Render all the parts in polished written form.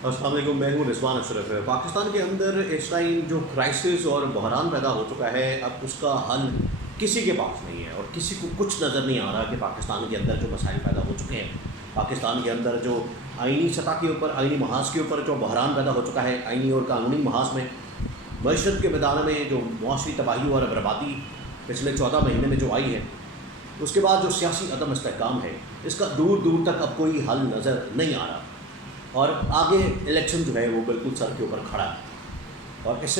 अस्सलाम वालेकुम, मैं हूँ रिजवान अशरफ। पाकिस्तान के अंदर इस टाइम जो क्राइसिस और बहरान पैदा हो चुका है, अब उसका हल किसी के पास नहीं है और किसी को कुछ नज़र नहीं आ रहा कि पाकिस्तान के अंदर जो मसाइल पैदा हो चुके हैं, पाकिस्तान के अंदर जो आइनी सतह के ऊपर, आइनी महाज के ऊपर जो बहरान पैदा हो चुका है, आइनी और कानूनी महाज में, मईशत के मैदान में जो मुआशरी तबाही और बर्बादी पिछले 14 महीने में जो आई है, उसके बाद जो सियासी अदम इस्तेहकाम है, इसका दूर दूर तक अब कोई हल नज़र नहीं आ रहा। और आगे इलेक्शन जो है वो बिल्कुल सर के ऊपर खड़ा है। और इस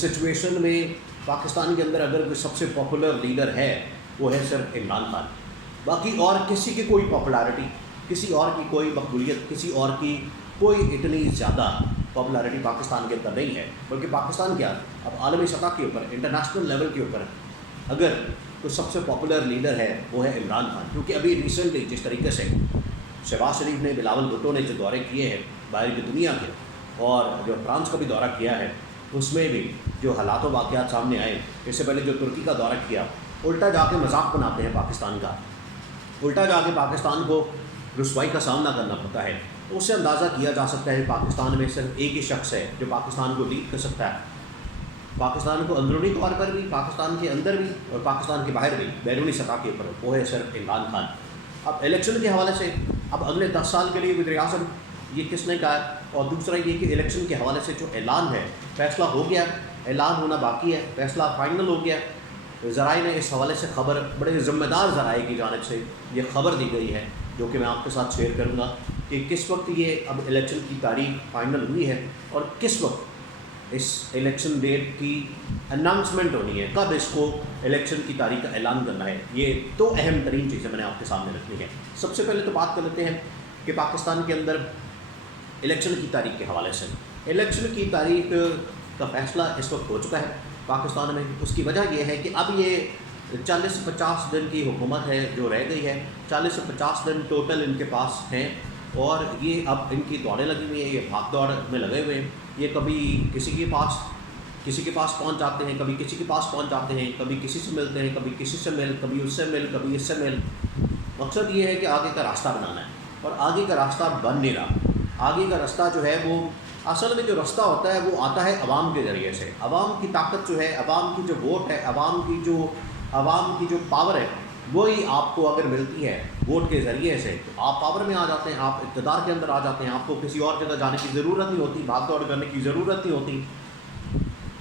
सिचुएशन में पाकिस्तान के अंदर अगर कोई सबसे पॉपुलर लीडर है वो है सिर्फ इमरान खान। बाकी और किसी की कोई पॉपुलैरिटी, किसी और की कोई मकबूलियत, किसी और की कोई इतनी ज़्यादा पॉपुलैरिटी पाकिस्तान के अंदर नहीं है। बल्कि पाकिस्तान क्या, अब आलमी सतह के ऊपर, इंटरनेशनल लेवल के ऊपर अगर कोई सबसे पॉपुलर लीडर है वो है इमरान खान। क्योंकि अभी रिसेंटली जिस तरीके से शहबाज शरीफ ने, बिलावल भुट्टो ने जो दौरे किए हैं बाहर की दुनिया के, और जो फ्रांस का भी दौरा किया है, उसमें भी जो हालात व वाक़यात सामने आए, इससे पहले जो तुर्की का दौरा किया, उल्टा जाके मजाक बनाते हैं पाकिस्तान का, उल्टा जाके पाकिस्तान को रुसवाई का सामना करना पड़ता है। तो उससे अंदाज़ा किया जा सकता है पाकिस्तान में सिर्फ एक ही शख्स है जो पाकिस्तान को लीड कर सकता है। पाकिस्तान को अंदरूनी तौर पर भी, पाकिस्तान के अंदर भी और पाकिस्तान के बाहर भी, बैरूनी सतह के ऊपर, वो है सिर्फ इमरान खान। अब इलेक्शन के हवाले से, अब अगले 10 साल के लिए वज़ीर-ए-आज़म ये किसने कहा है, और दूसरा ये कि इलेक्शन के हवाले से जो ऐलान है, फैसला हो गया, ऐलान होना बाकी है, फैसला फाइनल हो गया। ज़राए ने इस हवाले से खबर, बड़े ज़िम्मेदार ज़राए की जानिब से ये खबर दी गई है, जो कि मैं आपके साथ शेयर करूँगा कि किस वक्त ये अब इलेक्शन की तारीख फाइनल हुई है और किस वक्त इस इलेक्शन डेट की अनाउंसमेंट होनी है, कब इसको इलेक्शन की तारीख का ऐलान करना है। ये दो अहम तरीन चीज़ें मैंने आपके सामने रखनी है। सबसे पहले तो बात कर लेते हैं कि पाकिस्तान के अंदर इलेक्शन की तारीख के हवाले से, इलेक्शन की तारीख का फ़ैसला इस वक्त हो चुका है पाकिस्तान में। उसकी वजह यह है कि अब ये 40 से 50 दिन की हुकूमत है जो रह गई है, 40 से 50 दिन टोटल इनके पास हैं, और ये अब इनकी दौड़ें लगी हुई हैं, ये भाग दौड़ में लगे हुए हैं। ये कभी किसी के पास पहुंच जाते हैं, कभी किसी के पास पहुंच जाते हैं, कभी किसी से मिलते हैं, कभी किसी से मिल, कभी उससे मिल, कभी इससे मिल। मकसद ये है कि आगे का रास्ता बनाना है, और आगे का रास्ता बन नहीं रहा। आगे का रास्ता जो है वो, असल में जो रास्ता होता है वो आता है अवाम के ज़रिए से। अवाम की ताकत जो है, अवाम की जो वोट है, अवाम की जो पावर है, वही आपको अगर मिलती है वोट के ज़रिए से, तो आप पावर में आ जाते हैं, आप इक़्तिदार के अंदर आ जाते हैं। आपको किसी और जगह जाने की ज़रूरत नहीं होती, भाग दौड़ करने की ज़रूरत नहीं होती।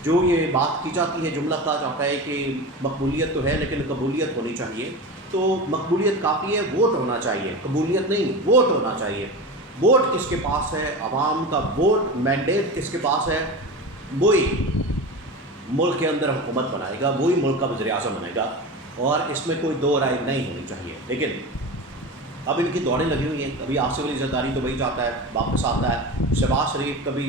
जो ये बात की जाती है, जुमला कहा जाता है कि मकबूलियत तो है लेकिन कबूलियत होनी चाहिए, तो मकबूलियत काफ़ी है, वोट होना चाहिए, कबूलियत नहीं, वोट होना चाहिए। वोट किसके पास है, अवाम का वोट मैंडेट किसके पास है, वही मुल्क के अंदर हुकूमत बनाएगा, वही मुल्क का वज़ीर-ए-आज़म बनेगा, और इसमें कोई दो राय नहीं होनी चाहिए। लेकिन अब इनकी दौड़ें लगी हुई हैं, कभी आसिफ अली ज़रदारी दुबई जाता है, वापस आता है, शहबाज शरीफ कभी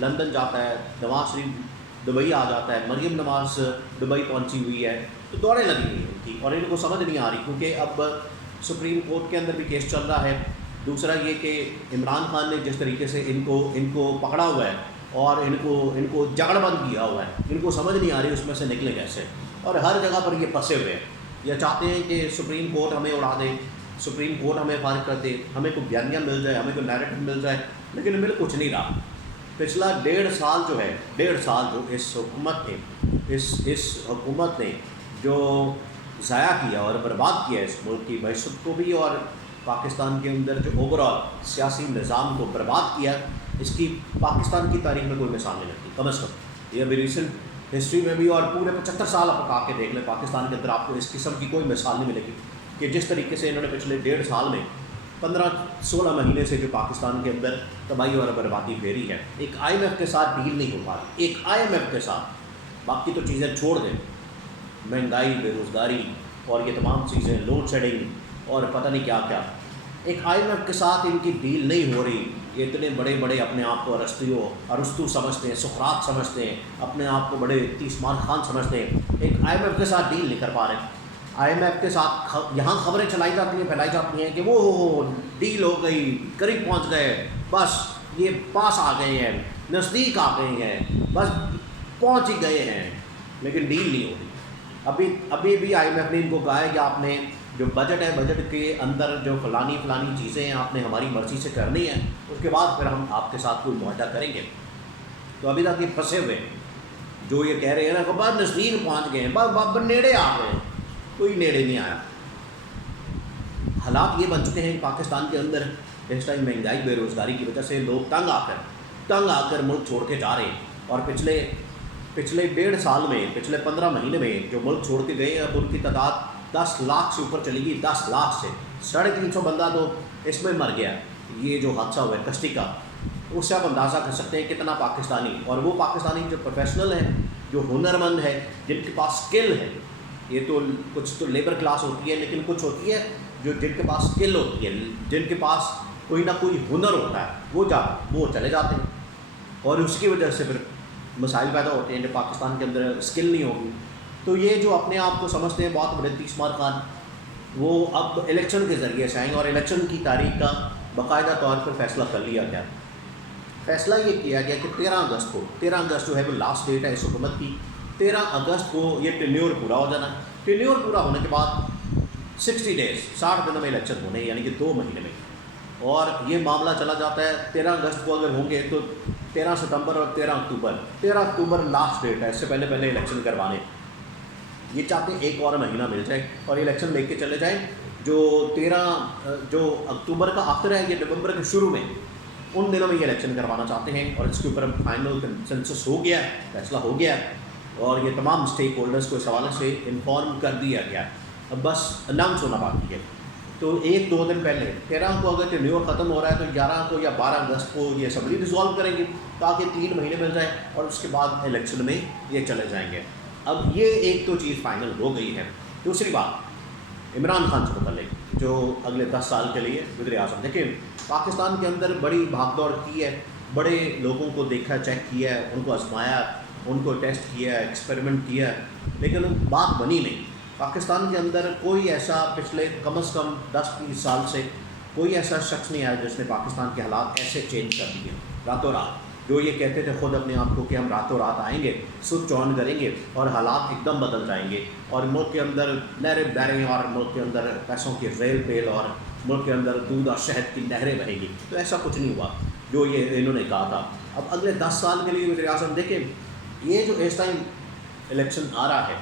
लंदन जाता है, नवाज शरीफ दुबई आ जाता है, मरीम नवाज दुबई पहुंची हुई है। तो दौड़ें लगी हुई हैं इनकी, और इनको समझ नहीं आ रही, क्योंकि अब सुप्रीम कोर्ट के अंदर भी केस चल रहा है। दूसरा ये कि इमरान खान ने जिस तरीके से इनको पकड़ा हुआ है और इनको जगड़बंद किया हुआ है, इनको समझ नहीं आ रही उसमें से निकले कैसे, और हर जगह पर ये फंसे हुए हैं। ये चाहते हैं कि सुप्रीम कोर्ट हमें उड़ा दे, सुप्रीम कोर्ट हमें फारिग कर दे, हमें कोई बयानिया मिल जाए, हमें कोई नैरेटिव मिल जाए, लेकिन मिल कुछ नहीं रहा। पिछला 1.5 साल जो है, 1.5 साल जो इस हुकूमत ने जो ज़ाया किया और बर्बाद किया इस मुल्क की मईशत को भी, और पाकिस्तान के अंदर जो ओवरऑल सियासी निज़ाम को बर्बाद किया, इसकी पाकिस्तान की तारीख में कोई मिसाल नहीं लगती, कम अज़ कम। ये अभी रिसेंट हिस्ट्री में भी, और पूरे 75 साल आप आके देख लें, पाकिस्तान के अंदर आपको इस किस्म की कोई मिसाल नहीं मिलेगी कि जिस तरीके से इन्होंने पिछले 1.5 साल में 15-16 महीने से जो पाकिस्तान के अंदर तबाही और बर्बादी फेरी है। एक IMF के साथ डील नहीं हो पा रही, एक IMF के साथ, बाकी तो चीज़ें छोड़ दें, महंगाई, बेरोज़गारी और ये तमाम चीज़ें, लोड शेडिंग और पता नहीं क्या क्या, एक IMF के साथ इनकी डील नहीं हो रही। ये इतने बड़े बड़े अपने आप को अरस्तु समझते हैं, सुकरात समझते हैं, अपने आप को बड़े तीसमार खान समझते हैं, एक IMF के साथ डील नहीं कर पा रहे। IMF के साथ यहाँ खबरें चलाई जाती हैं, फैलाई जाती हैं कि वो डील हो गई, करीब पहुँच गए, बस ये पास आ गए हैं, नज़दीक आ गए हैं, बस पहुँच ही गए हैं, लेकिन डील नहीं हो रही। अभी भी IMF ने इनको कहा है कि आपने جو بجٹ ہے بجٹ کے اندر جو فلانی چیزیں ہیں آپ نے ہماری مرضی سے کرنی ہے، اس کے بعد پھر ہم آپ کے ساتھ کوئی معاہدہ کریں گے۔ تو ابھی تک یہ پھنسے ہوئے ہیں، جو یہ کہہ رہے ہیں نا کہ بس نزدیک پہنچ گئے ہیں، بس نیڑے آ گئے ہیں، کوئی نیڑے نہیں آیا۔ حالات یہ بن چکے ہیں پاکستان کے اندر اس ٹائم مہنگائی بے روزگاری کی وجہ سے لوگ تنگ آ کر ملک چھوڑ کے جا رہے ہیں، اور پچھلے 1.5 سال میں، پچھلے 15 مہینے میں جو ملک چھوڑ کے گئے اب ان کی تعداد 10 لاکھ سے اوپر چلی گئی، 10 لاکھ سے 350 بندہ تو اس میں مر گیا۔ یہ جو حادثہ ہوا ہے کشتی کا، اس سے آپ اندازہ کر سکتے ہیں کتنا پاکستانی، اور وہ پاکستانی جو پروفیشنل ہیں، جو ہنرمند ہے، جن کے پاس اسکل ہے، یہ تو کچھ تو لیبر کلاس ہوتی ہے، لیکن کچھ ہوتی ہے جو جن کے پاس اسکل ہوتی ہے، جن کے پاس کوئی نہ کوئی ہنر ہوتا ہے، وہ چلے جاتے ہیں، اور اس کی وجہ سے پھر مسائل پیدا ہوتے ہیں۔ جب پاکستان کے اندر اسکل نہیں ہوگی تو یہ جو اپنے آپ کو سمجھتے ہیں بہت بڑے 30 مار خان، وہ اب الیکشن کے ذریعے سے آئیں گے، اور الیکشن کی تاریخ کا باقاعدہ طور پر فیصلہ کر لیا گیا۔ فیصلہ یہ کیا گیا کہ 13 اگست جو ہے وہ لاسٹ ڈیٹ ہے اس حکومت کی، 13 اگست کو یہ ٹینیور پورا ہو جانا ہے۔ ٹینیور پورا ہونے کے بعد 60 ڈیز، 60 دنوں میں الیکشن ہونے، یعنی کہ 2 مہینے میں، اور یہ معاملہ چلا جاتا ہے 13 اگست کو اگر ہوں گے تو 13 ستمبر اور 13 اکتوبر لاسٹ ڈیٹ ہے، اس سے پہلے الیکشن کروانے۔ یہ چاہتے ہیں ایک اور مہینہ مل جائے اور الیکشن لے کے چلے جائیں۔ جو اکتوبر کا آخر ہے، یہ نومبر کے شروع میں، ان دنوں میں یہ الیکشن کروانا چاہتے ہیں، اور اس کے اوپر فائنل کنسنسس ہو گیا ہے، فیصلہ ہو گیا ہے، اور یہ تمام اسٹیک ہولڈرس کو اس حوالے سے انفارم کر دیا گیا ہے، اب بس اناؤنس ہونا باقی ہے۔ تو 1-2 دن پہلے 13 کو اگر ٹینیور ختم ہو رہا ہے تو 11 کو یا 12 اگست کو یہ اسمبلی ریزالو کریں گے تاکہ 3 مہینے مل جائیں، اور اس کے بعد الیکشن میں یہ چلے جائیں گے۔ اب یہ ایک تو چیز فائنل ہو گئی ہے۔ دوسری بات عمران خان سے متعلق، جو اگلے 10 سال کے لیے وزیر اعظم، دیکھیں پاکستان کے اندر بڑی بھاگ دوڑ کی ہے، بڑے لوگوں کو دیکھا، چیک کیا ہے، ان کو آزمایا، ان کو ٹیسٹ کیا ہے، ایکسپیریمنٹ کیا ہے، لیکن بات بنی نہیں۔ پاکستان کے اندر کوئی ایسا پچھلے کم از کم 10-20 سال سے کوئی ایسا شخص نہیں آیا جس نے پاکستان کے حالات ایسے چینج کر دیے راتوں رات۔ جو یہ کہتے تھے خود اپنے آپ کو کہ ہم راتوں رات آئیں گے، سوئچ آن کریں گے اور حالات ایک دم بدل جائیں گے، اور ملک کے اندر نہریں بہریں، اور ملک کے اندر پیسوں کی ریل پیل، اور ملک کے اندر دودھ اور شہد کی نہریں بہیں گی، تو ایسا کچھ نہیں ہوا جو یہ انہوں نے کہا تھا۔ اب اگلے 10 سال کے لیے وزیر اعظم دیکھیں، یہ جو اس ٹائم الیکشن آ رہا ہے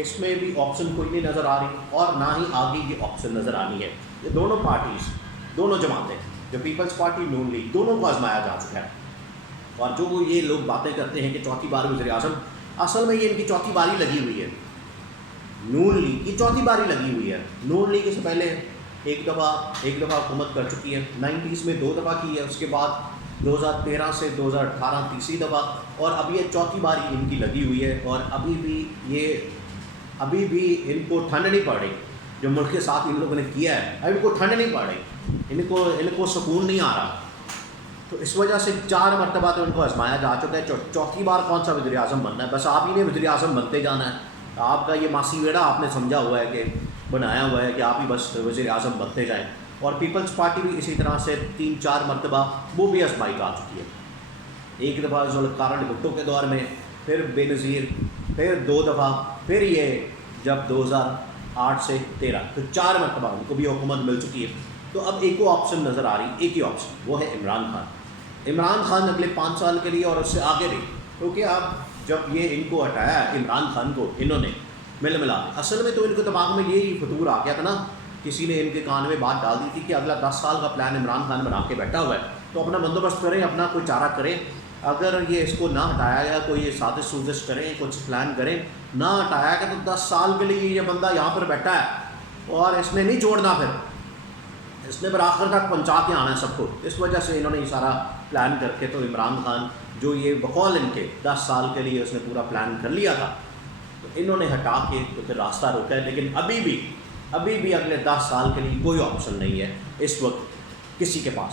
اس میں بھی آپشن کوئی نہیں نظر آ رہی، اور نہ ہی آگے یہ آپشن نظر آنی ہے۔ یہ دونوں پارٹیز، دونوں جماعتیں، جو پیپلز پارٹی، نون لیگ، دونوں کو آزمایا جا چکا ہے، اور جو یہ لوگ باتیں کرتے ہیں کہ چوتھی بار وزیر اعظم، اصل میں یہ ان کی چوتھی باری لگی ہوئی ہے، نون لیگ کی چوتھی باری لگی ہوئی ہے۔ نون لیگ اس سے پہلے ایک دفعہ حکومت کر چکی ہے، 90s میں 2 دفعہ کی ہے، اس کے بعد 2013 سے 2018 تیسری دفعہ، اور اب یہ چوتھی باری ان کی لگی ہوئی ہے، اور ابھی بھی ان کو ٹھنڈ نہیں پڑ رہی، جو ملک کے ساتھ ان لوگوں نے کیا ہے، اب ان کو ٹھنڈ نہیں پڑ رہی، ان کو سکون نہیں آ رہا۔ تو اس وجہ سے 4 مرتبہ تو ان کو آزمایا جا چکا ہے، چوتھی بار کون سا وزیر اعظم بننا ہے، بس آپ ہی نے وزیر اعظم بنتے جانا ہے۔ آپ کا یہ ماسی ویڑا آپ نے سمجھا ہوا ہے کہ بنایا ہوا ہے کہ آپ ہی بس وزیر اعظم بنتے جائیں، اور پیپلز پارٹی بھی اسی طرح سے 3-4 مرتبہ وہ بھی آزمائی جا چکی ہے۔ ایک دفعہ ذوالفقار بھٹو کے دور میں، پھر بے نظیر، پھر 2 دفعہ، پھر یہ جب 2008 سے 13، تو 4 مرتبہ ان کو بھی حکومت مل چکی ہے۔ تو اب ایک آپشن نظر آ رہی، ایک ہی آپشن، وہ ہے عمران خان اگلے 5 سال کے لیے اور اس سے آگے بھی، کیونکہ اب جب یہ ان کو ہٹایا عمران خان کو انہوں نے ملا، اصل میں تو ان کے دماغ میں یہی فطور آ گیا تھا نا، کسی نے ان کے کان میں بات ڈال دی تھی کہ اگلا 10 سال کا پلان عمران خان بنا کے بیٹھا ہوا ہے، تو اپنا بندوبست کریں، اپنا کوئی چارہ کریں، اگر یہ اس کو نہ ہٹایا گیا، کوئی یہ سازش سوزش کریں، کچھ پلان کریں، نہ ہٹایا گیا تو 10 سال کے لیے یہ بندہ یہاں پر بیٹھا ہے اور اس نے نہیں چھوڑنا، پھر اس نے پھر آخر تک پہنچا کے آنا ہے سب کو۔ اس وجہ سے انہوں نے یہ سارا پلان کر کے، تو عمران خان جو یہ بقول ان کے 10 سال کے لیے اس نے پورا پلان کر لیا تھا، تو انہوں نے ہٹا کے تو پھر راستہ روکا ہے، لیکن ابھی بھی اگلے 10 سال کے لیے کوئی آپشن نہیں ہے اس وقت کسی کے پاس۔